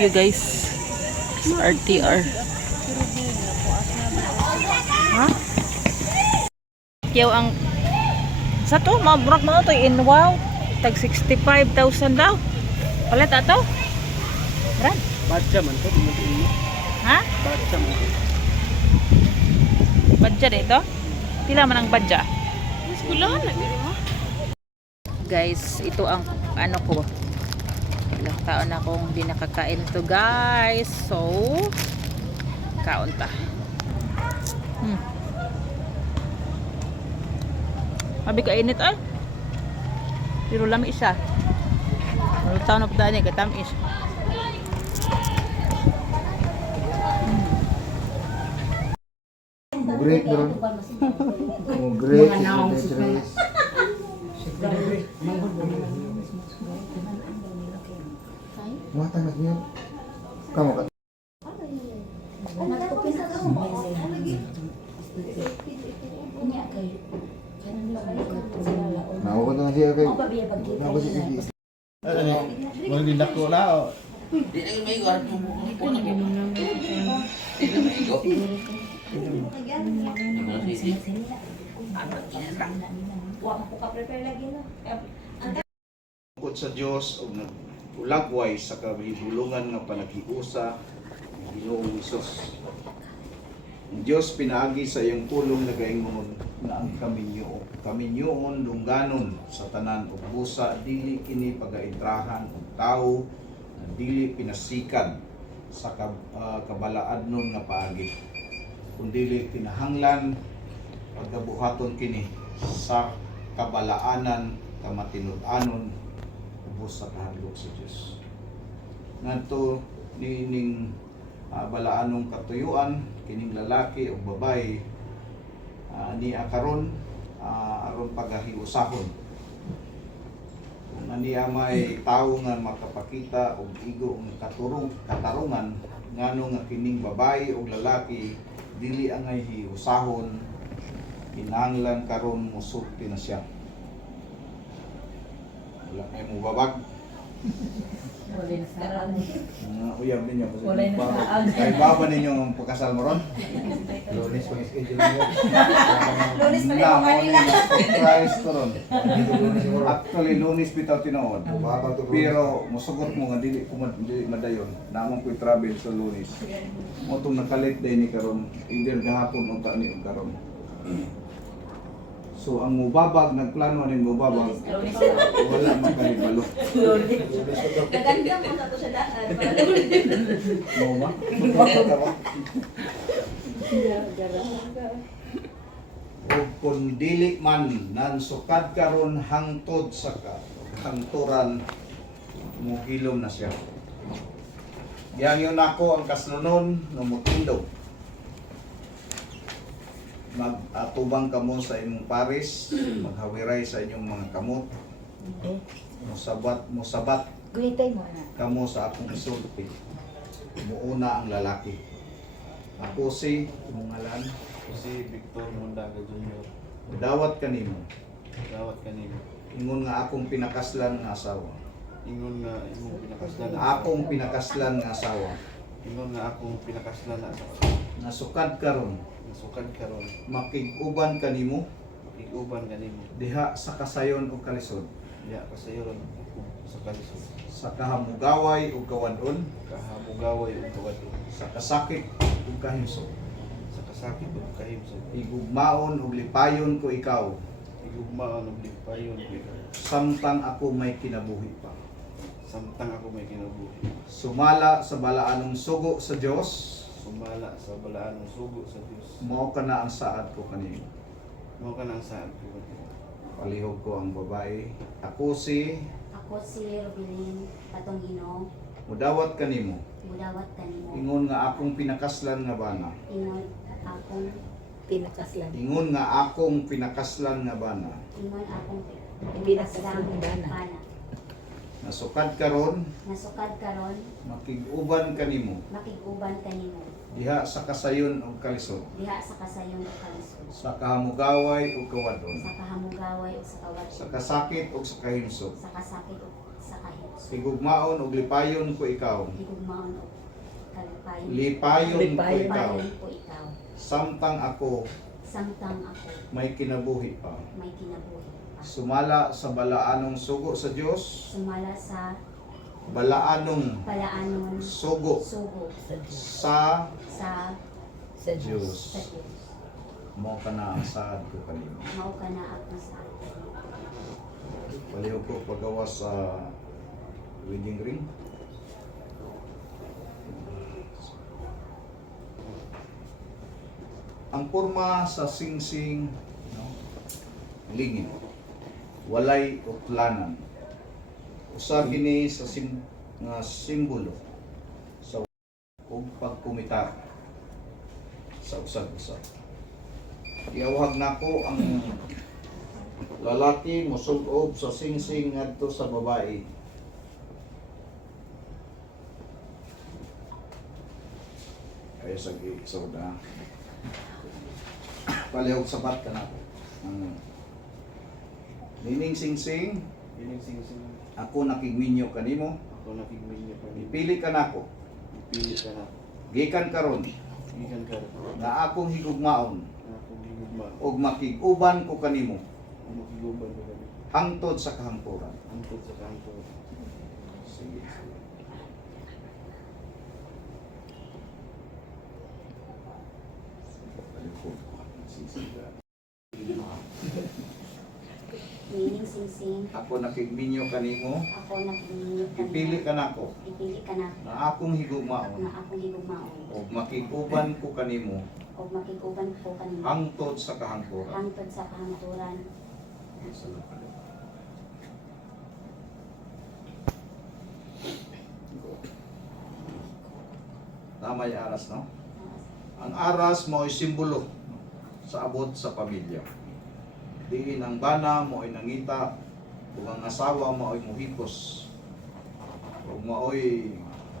you guys. RTR. Ha? Kaya ang sa to, maburak mo to in wow. Tag 65,000 daw. Palit ato? Brad? Badja man to. Ha? Badja man to. Badja dito? Pila man ang badja? Skulahan na diri mo. Guys, ito ang ano ko. Ilang taon na akong hindi nakakain to guys. So, kaon ta. Mabi ka init ay. Pero lami siya. Ano taon na po tayo niya, katamis. Great bro. Oh, great. Muatan na niyo. Kamu ka. Mau ko na siya kay. Mau ko siya. Mo di dako na. Di na may garap mo ko na ko. Di na may go. Tungkol sa Dios ug nagulagway sa kahibulungan nga panagiusa ng Ginoong Hesus. Ang Dios pinaagi sa iyang pulong nagaingon nga ang kaminyoon lungganon sa tanan ug busa dili kini pagaitrahan og tawo na dili pinasikan sa kabalaadnon nga paagi, kundi kinahanglan pagkabuhaton kini sa kabalaanan kamatinud-anon ubos sa kahadlok sa Dios. Ngadto nining balaanong katuyuan kining lalaki o babae niya karon aron pagahiusahon. Kung niya may tawo nga makapakita og igo ng katarungan ngano nga kining babae o lalaki dili angay hiusahon, kinahanglan karon musulti na siya. Wala may mubabag. Uyab ninyo kasi kay baba ninyo ang pagkasal mo ron. Lunes pang schedule mo. Lunes pa rin ako kanina. Surprise to ron. Actually, lunes bitaw tinuod. Pero musugot mo nga dili madayon. Namang ko'y travel sa lunes. Mo itong nakalit day ni karon. Either gahapon o tani o karon. So ang mubabag, nagplano ning mubabag. Wala man kay balo. Kaganda mo sa to sa daan. Mo ba? O kung dili man nan sukad karon hangtod sa hangturan mo hilom na siya. Diyan nako ang kasnunon nga motindog. Mag-atubang kamo sa imong pares, maghawiray sa inyong mga kamot. Musabat Gulitay mo na. kamo sa akong isulti. Muuna ang lalaki. Ako si imungalan, Si Victor Mondaga Jr. dawat kanimo. Dawat kanino. Ingon nga akong pinakaslan nga asawa. Ingon nga imong pinakaslan. Akong pinakaslan nga asawa. Ingon nga akong pinakaslan na sa Nasukad karon, nasukad karon. makig-uban kanimo Iguban kanimo. diha sa kasayon ug kalisod, Diya kasayon ako sa kalisod. sa kahamugaway ug kawadon, Kahamugaway ug tuwad. sa kasakit ug kahimsog. Sa kasakit ug kahimsog. Igugmaon ug lipayon ko ikaw, Igugmaan ug lipayon ko ikaw. samtang ako may kinabuhi pa. Samtang ako may kinabuhi. Sumala sa balaanong sugo sa Dios, Sumala sa balaan ng sugo sa Dios. mao kana ang saad ko kanimo. Mao ka nang saan ko kanimo. Palihog ko ang babae. Ako si Ako si Rubilin Patongino, mudawat kanimo. mudawat kanimo. Ingon nga akong pinakaslan nga bana. Ingon akong Pinakaslan. Ingon nga akong pinakaslan nga bana. ingon akong Pinakaslan bana. bana. Nasukad karon, Nasukad karon, makig-uban kanimo makig-uban kanimo. diha sa kasayon ug kalisod, Diha sa kasayon ug kalisod. sa kahamugaway ug kawadon, Sa kahamugaway ug sa kawat. sa kasakit ug sa kahimsog. Sa kasakit ug sa kahimsog. Higugmaon ug lipayon ko ikaw. higugmaon o kalipayon. Lipayon ko ikaw. Lipayon ko ikaw. Samtang ako Samtang ako may kinabuhi pa. may kinabuhi pa. Sumala sa balaanong sugo sa Dios. Sumala sa Balaanong palaanon sugo sugo sa sa Sa Diyos. Dios. sa Diyos. Mo kana ang saad ko kanimo. Mao ka na ako sa atin. Palihog ko pagawas sa wedding ring. Ang porma sa singsing, no, lingid, walay utlanan. Usa kini sa nga simbolo sa ug pagkumitar sa usag-usag. Iawhag nako ang lalaki mosulob sa singsing ngadto sa babae. Kaya sa soda. Palihog sabat ka na. Nining singsing, Ining sing-sing. ako nakigminyo kanimo, Ako nakigmin niya pa ni. ipili ka nako. Pili ka na. Gikan karon Ikan ka. na akong higugmaon Ako gigugma. ug makig-uban ko kanimo Makiguban ko kami. hangtod sa kahangturan. Antod sa kanto. Sige. Meaning singsing, Ako nakigminyo kanimo, ako nakininyo ka ipili ka nako ipili ka na na akong higugmaon na akong higugmaon ug makig-uban ko kanimo o makikuban ko kanimo hangtod sa kahangturan. hangtod sa kahangturan. Tama yung aras, no? Ang aras mo ay simbolo sa abot sa pamilya. Diin ang bana mo ay nangita, ug ang asawa mo ay muhipos. Ug mo ay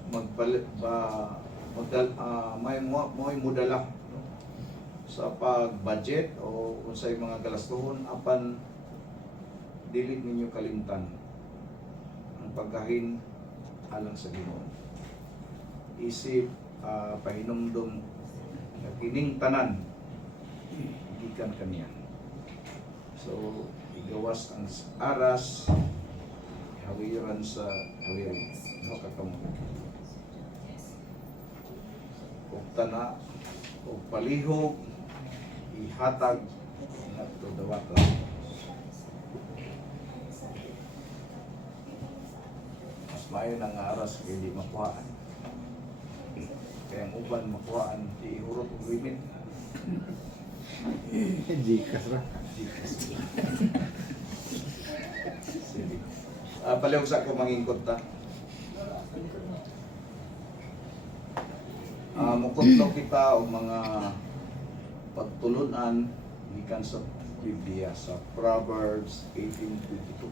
magpalit ba mo ay mudala no? Sa pag-budget o unsay mga galastuhon apan dili ninyo kalimtan ang pagkahin alang sa Ginoo. Isip pahinumdom nga kining tanan gikan kaniya. So igawas ang aras hawiran sa hawirin no kakamo. Ug tana ug palihog ihatag ngadto dawata. Mas maayo nang aras kay di makuhaan. Kaya ang uban makuhaan di ihurot og limit. Jikas ra. Sige. Palihog sa ko mangingkot ta. Mukutlo kita og mga pagtulunan gikan sa Biblia sa Proverbs 18:22.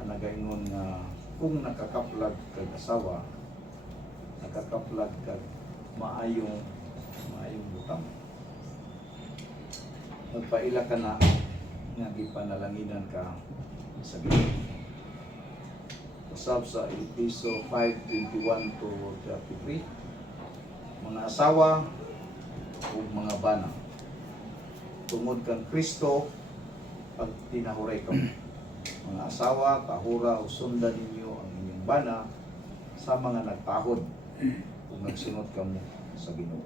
Ang nagaingon nga kung nakakaplag kag asawa, nakakaplag kag maayong butang. Magpaila ka na nga gipanalanginan ka sa Ginoo. Usab sa Efeso 5:21 to 33. Mga asawa o mga bana, tungod kang Kristo pag tinahuray ka. Mga asawa, tahura o sundan ninyo ang inyong bana sa mga nagtahod kung nagsunod ka mo sa Ginoo.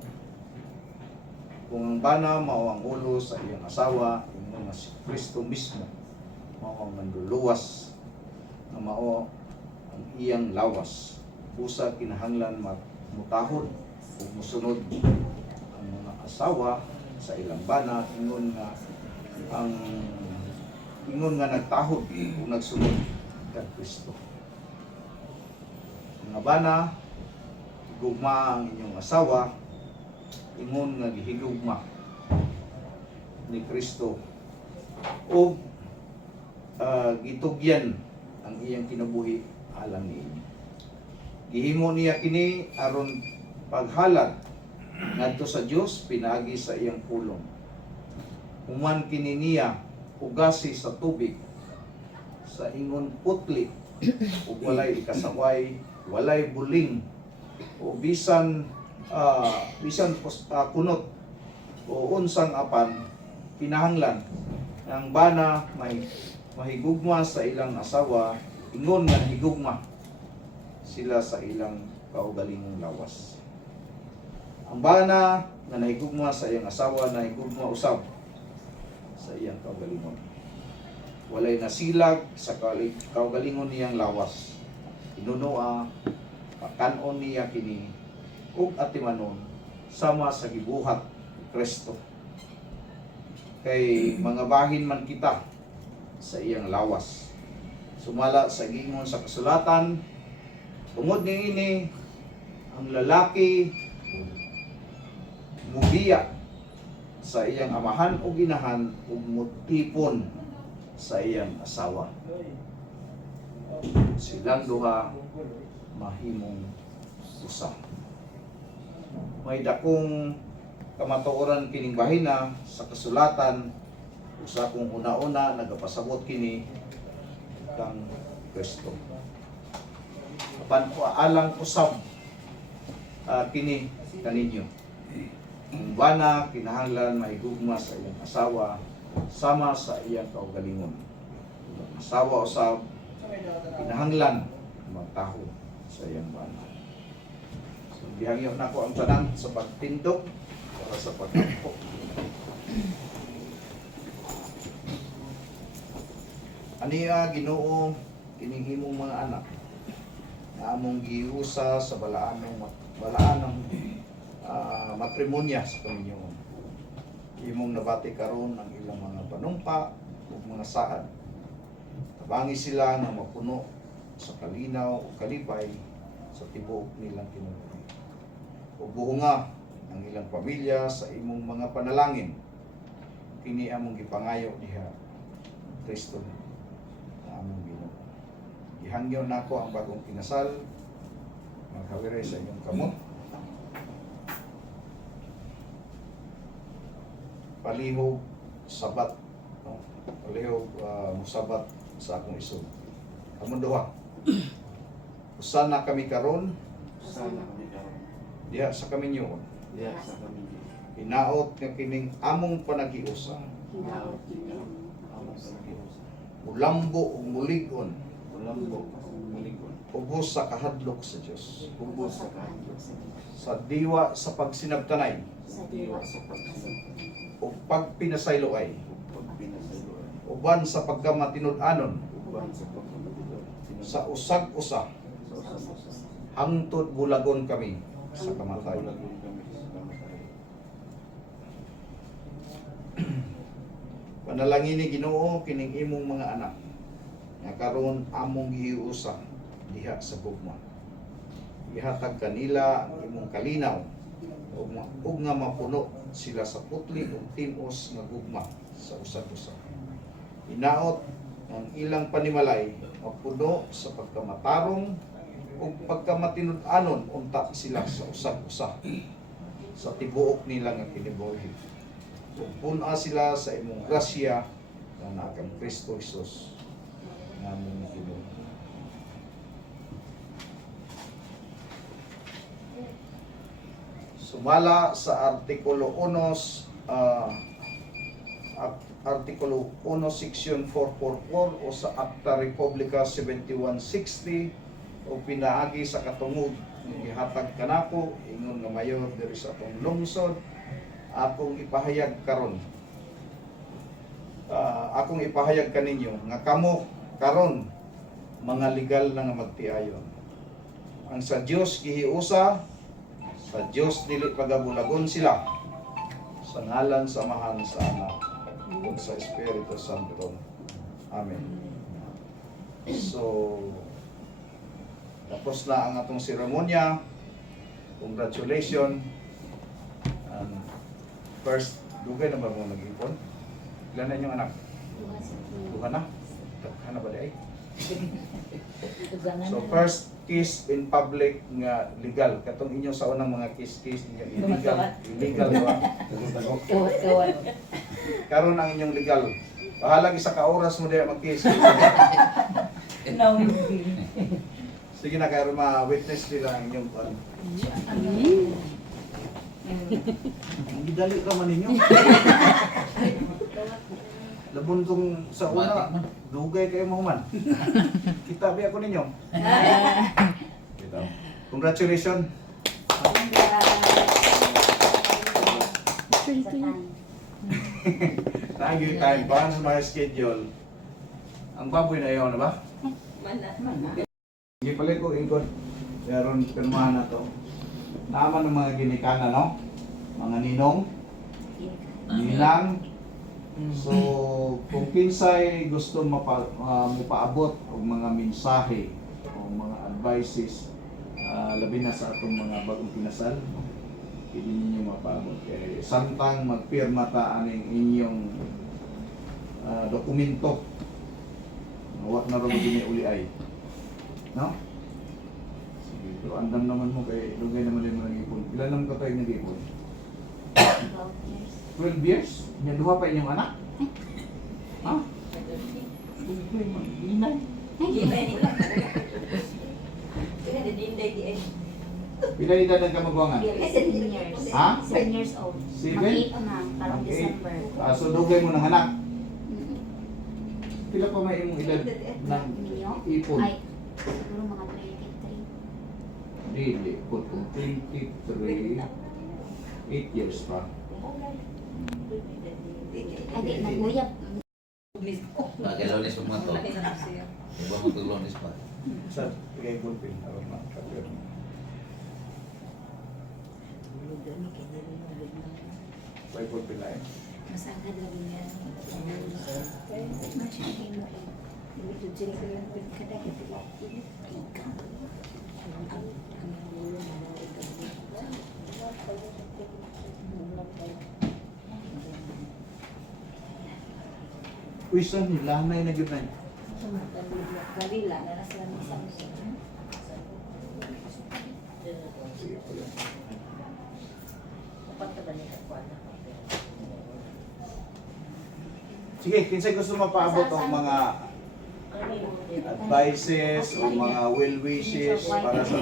Kung ang bana mao ang ulo sa iyang asawa, ingon nga si Kristo mismo mao ang manduluwas na mao ang iyang lawas. Busa kinahanglan mutahod o musunod ang mga asawa sa ilang bana, ingon nga nagtahod o nagsunod kay Kristo. Mga bana, gugma ang inyong asawa, ingon nga gihigugma ni Kristo o gitugyan ang iyang kinabuhi alang niini. Gihimo niya kini aron paghalad ngadto sa Dios pinaagi sa iyang pulong. Human kini niya ugasi sa tubig sa ingon putli ug walay ikasaway, walay buling o bisan kunot o unsang apan kinahanglan ang bana may mahigugma sa ilang asawa ingon nga higugma sila sa ilang kaugalingong lawas. Ang bana nga nahigugma sa iyang asawa nahigugma usab sa iyang kaugalingon. Walay nasilag sa kaugalingon niyang lawas. Inunoa, pakanon niya kini ug atimanon sama sa gibuhat ni Kristo. Kay mga bahin man kita sa iyang lawas. Sumala sa gingon sa kasulatan, tungod niini ang lalaki mugiya sa iyang amahan o ginahan ug mutipon sa iyang asawa. Silang duha mahimong usa. May dakong kamatuoran kining bahina sa kasulatan usa kong una-una nagapasabot kini kang Kristo. Apan alang usab kini kaninyo. Ang bana kinahanglan mahigugma sa iyang asawa sama sa iyang kaugalingon. Ang asawa usab kinahanglan magtaho sa iyang bana. So gihangyo nako ang tanan sa pagtindog para sa pagtampo. Aniya Ginoo kining imong mga anak na among giusa sa balaanong matrimonya sa Panginoon. Imong nabati karon ang ilang mga panumpa ug mga saad. Tabangi sila na mapuno sa kalinaw o kalipay sa tibuok nilang kinabuhi. Ug buhunga ang ilang pamilya sa imong mga panalangin. Kini among gipangayo diha Kristo na among Ginoo. Gihangyo nako ang bagong kinasal. Maghawiray sa inyong kamot. Palihog sabat, no? Palihog musabat sa akong isog. Among duha. Usa na kami karon diha sa kaminyoon. Hinaot nga kining among panagiusa. Mulambo ug mulig-on. Ubos sa kahadlok sa Dios. Sa diwa sa pagsinabtanay. O pagpinasayloay. Uban sa pagkamatinud-anon. Sa usag-usa. Hangtod bulagon kami sa kamatayon. Panalangin ni Ginoo kining imong mga anak nga karon among giusa diha sa gugma. Ihatag kanila ang imong kalinaw ug nga mapuno sila sa putli ug tinos nga gugma sa usag-usa. Inaot ang ilang panimalay mapuno sa pagkamatarong ug pagkamatinud-anon unta sila sa usag-usa sa tibuok nila nga kinabuhi. Ug puna sila sa imong grasya nga naa kang Kristo Jesus nga among Ginoo. Sumala sa Artikulo 1, Artikulo 1, Section 444 o sa Acta Republica 7160 o pinaagi sa katungod gihatag kanako ingon nga mayor diri sa atong lungsod akong ipahayag karon. Akong ipahayag kaninyo nga kamo karon mga legal na nga magtiayon. Ang sa Dios gihiusa, sa Dios dili pagabulagon sila. Sa ngalan sa Amahan sa Anak ug sa Espiritu Santo. Amen. So tapos na ang atong seremonya. Congratulations. First, dugay na ba mong nag-ipon? Ilan na inyong anak? Duha na? Duha na ba di ay? So first kiss in public nga legal. Katong inyo sa unang mga kiss nga illegal. Illegal ba? Karon ang inyong legal. Bahalag isa ka oras mo diya mag-kiss. Sige na, kayo ma-witness nila ang inyong pan. Ang gidali ka man ninyo. Labon tong sa una, dugay kayo mahuman. Kita ba ako ninyo? Kita. Congratulations. Thank you, time. Paano sa mga schedule? Ang baboy na yun, ba? Sige pala ko, Ingon. Meron pirmahan na to. Naman ng mga ginikana, no? Mga ninong, ninang. So, kung kinsay gusto mapaabot o mga mensahe o mga advices, labi na sa atong mga bagong kinasal, hindi ninyo mapaabot. Kaya samtang magpirma ta aning inyong dokumento. Huwag na rin din uli ay. No? Sige, pero andam naman mo kay lugay naman din mo nag-ipon. Ilan naman ka tayo nag-ipon? 12 years? Duha pa inyong anak? Ha? Inay. Pila edad ang kamagwangan? 7 years. Ha? 7 years old. 7? Mag-8 na, karong Okay. December. So dugay mo ng anak. Pila pa may imong edad ng Ninyo? ipon? Ay, siguro mga 23. Dili, put 23, 8 years pa. Ay, di, naguyap. Bagay Lonis pa mga to. Iba mo to Lonis pa. Sa tigay bulpin, aron na kapir. May bulpin na eh. Masagad lagi niya. Masyadong mo. Dito sila ko lang pagkadakit. Ikaw. Uy, son, lanay na yun na yun. Kabila na nasa isang Sige pala. Sige, kinsay gusto mapaabot ang mga advices o mga well wishes para sa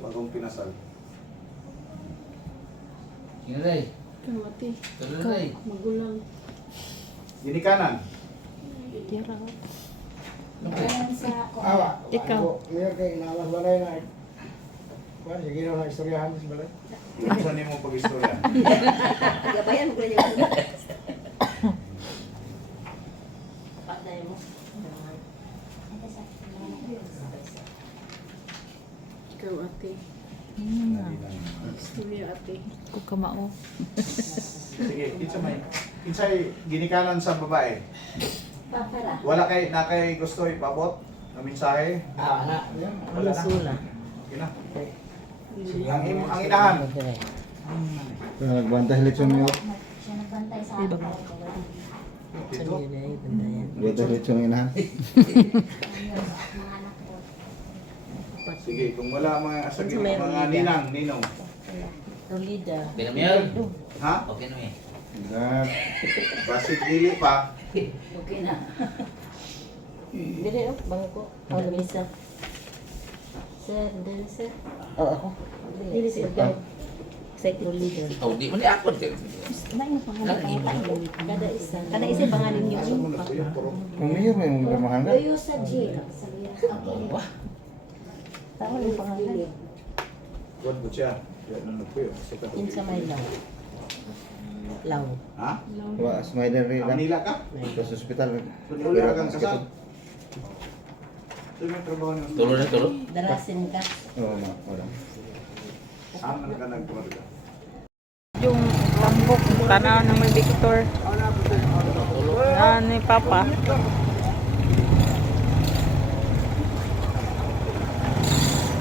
bagong pinasal. Kinalay. Kinalay. Ginikanan. Awa. Ikaw. Iya kay inalas balay na. Kuan sige na istoryahan sa balay. Saan mo pag-istorya? gabayan mo ganyan. Ikaw ate. Istorya ate. Kung kamao. Sige, kinsay ginikanan sa babae. Papara. Wala kay na kay gusto ipabot na mensahe. Ana. Wala na. Okay na. Ang inahan. Nagbantay lechon niyo. Siya nagbantay sa akin. Dito. Dito lechon inahan. Mga anak ko. Sige, kung wala mga ninong. Rolida. Binamiyal. Ha? Okay na eh. Gag. Basig dili pa. Okay na. Dire oh, bangko. Ang lamisa. Sir, dire sir. Ako. Dire sir. Sa Rolida. Oh, di mo ni ako. Kada isa. Kada isa pangalan niyo. Asa mo na to yung puro. Kung mayor may mga mahanga. Yoyo sa J. Wah. Tao yung pangalan. Kuwan mo siya. Yan ang nagpuyo. In sa may law. Law. Ha? Wa Smiler rin. Manila ka? Sa ospital. Wala kang kasal. Ito yung trabaho niyo. Tulo na tulo. Darasin ka. Oo, ma. Wala. Saan ka nagpuyo ka? Yung tambok, tanaw na may Victor. Ni Papa.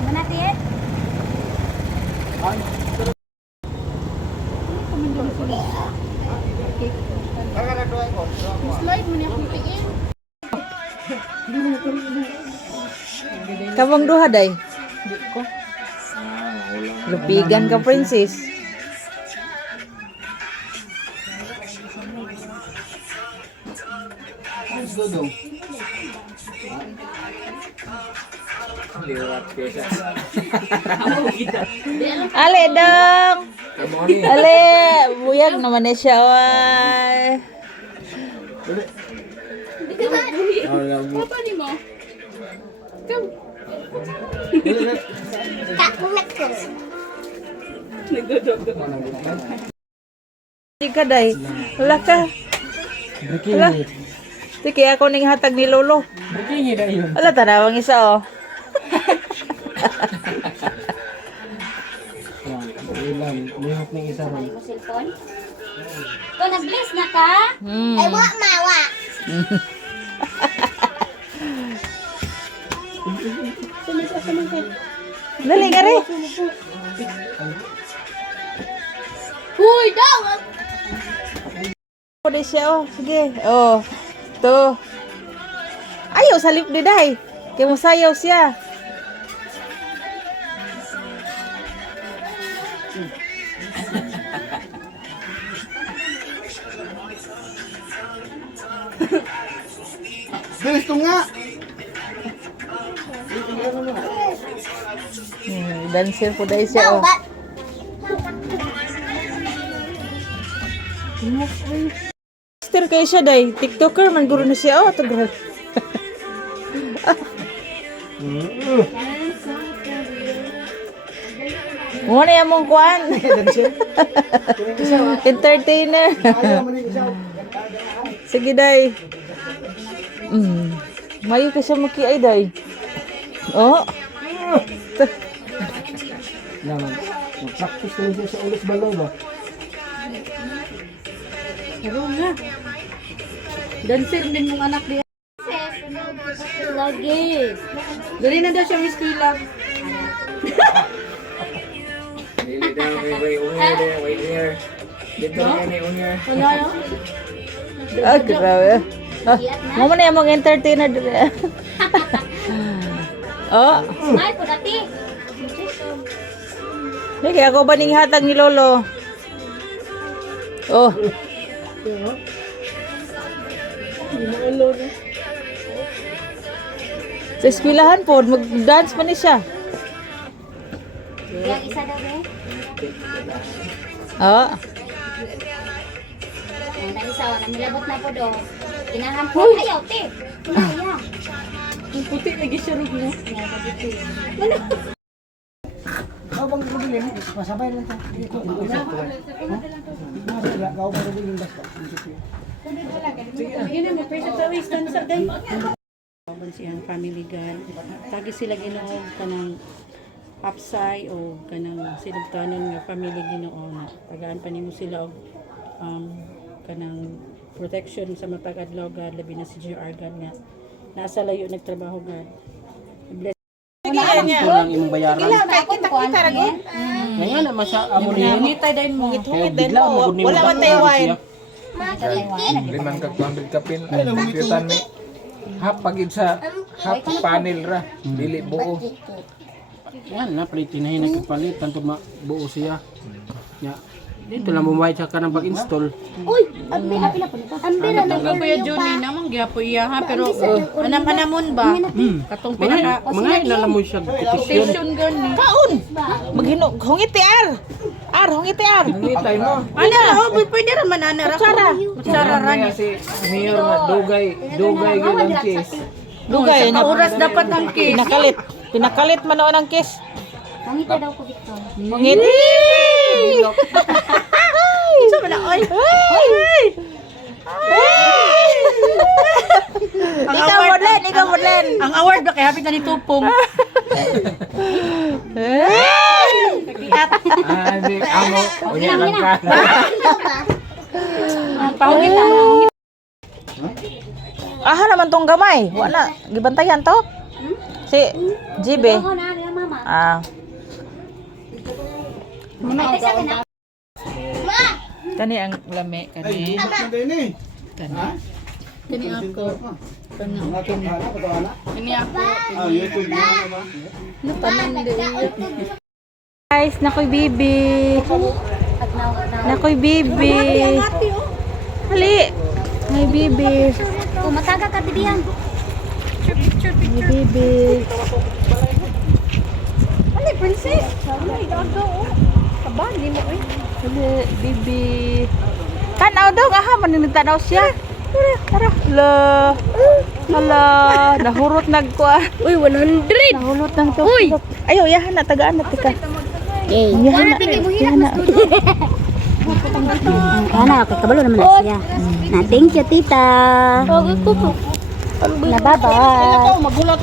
Manatid? Kabang duha day. Di ko. Lupigan ka, princess. Ano si Dodong? Ale dong. Ale, buyag naman na siya. Ay. Hindi ka, day. Wala ka. Wala. Sige, ako ning hatag ni Lolo. Wala, tanawang isa, oh. Lihok ng isa ron. Mo cellphone? Ko nag-bless na ka? Ay, wa mawa. Dali nga rin. Huy, daw! Pwede siya, oh. Sige. Oh. To. Ayaw, salip di day. Kaya mo sayaw siya. Bilis ko nga! Dancer po day siya, oh. Sister kayo siya, day. TikToker, man guro na siya, oh. Ito, girl. Muna yung mong kuhan. Entertainer. Sige, day. Mayo ka siya makiay, day. Oh. Naman. Mag-practice na siya sa ulos balay ba? Dancer din mong anak diya. Lagi. Dali na daw siya Miss Kila. Dili daw may unger there, wait here. Dito na may unger. Ah, grabe. Ah, mo na yung mga entertainer. Oh. Ay, po dati. Sige, ako ba ning hatag ni Lolo? Oh. Sa eskwelahan po, mag-dance pa ni siya. Yang isa daw, eh. Oh. Nang isa, nangilabot na po do. Inahan po. Ayaw, te. Ayaw. Ang puti lagi siya rin mo. Kau bang rubilin? Masabay lang ta. Dito. Kau bang rubilin basta. Yun ang may sa waist dancer day. Kaban siyang family gan. Tagi sila Ginoo kanang upside o kanang sinugtanon nga family Ginoo na tagaan pa nimo sila og kanang protection sa matag adlaw gan labi na si GR gan nga nasa layo nagtrabaho gan. Bless. Ito lang imong bayaran. Kita ragon. Ngayon naman siya amo niya. Nitay din mo. Hungit din mo. Wala man tayo wine. Liman ka 200 kapin. Piutan mi. Hapagid sa half panel ra. Dili buo. Yan na pretty na hinay kapalit tanto mabuo siya. Ya. Dito lang bumayad sa kanang pag-install. Uy, ambira pila po nito. Ambira na Ang Kuya Johnny namang gyapo iya ha pero anam-anamon ba? Katong pinaka Mga inalam mo siya kotisyon. station gan ni. Kaon. Maghinog. Hungit ti ar. Ar, hungit ti ar. Ngitay mo. Ano oh, pwede ra man ana ra. Kutsara ra Kaya ni. si Mayor na dugay gyud ang case. Dugay Sa na. oras dapat ang case. Pinakalit. Pinakalit man noon ang kiss. Nangita daw ko, Victor. Hungit. Sa man oy. Ikaw modlen, ikaw modlen. Ang award ba kay hapit na ni Tupong. Ah, di amo unya lang ka. Pahungit na. Aha naman tong gamay. Wala. Gibantayan to. Si GB. Ako na, kaya mama. Ah. Ay, tesa ka na. Ma! Kani ang lami. Kani. Kani ako. Kani ako. Guys, nakoy bibi. At now, Nakoy bibi. Hali. Hi, baby. Mataga ka didihan. Hi, baby. Ano, princess? Ay, gaga, oh. Kaba, hindi mo, eh. Dali, baby. Tanaw daw, aha, maninigtanaw siya. Tara. Hala, nahurot nagkuha. Uy, 100. Nahulot ng to. Uy! Ayaw, yahan na, tagaan na, tika. Yahan na, yahan na. Ana, okay, kabalo naman na siya. Na, thank you, tita. Na, bye-bye. Magulat.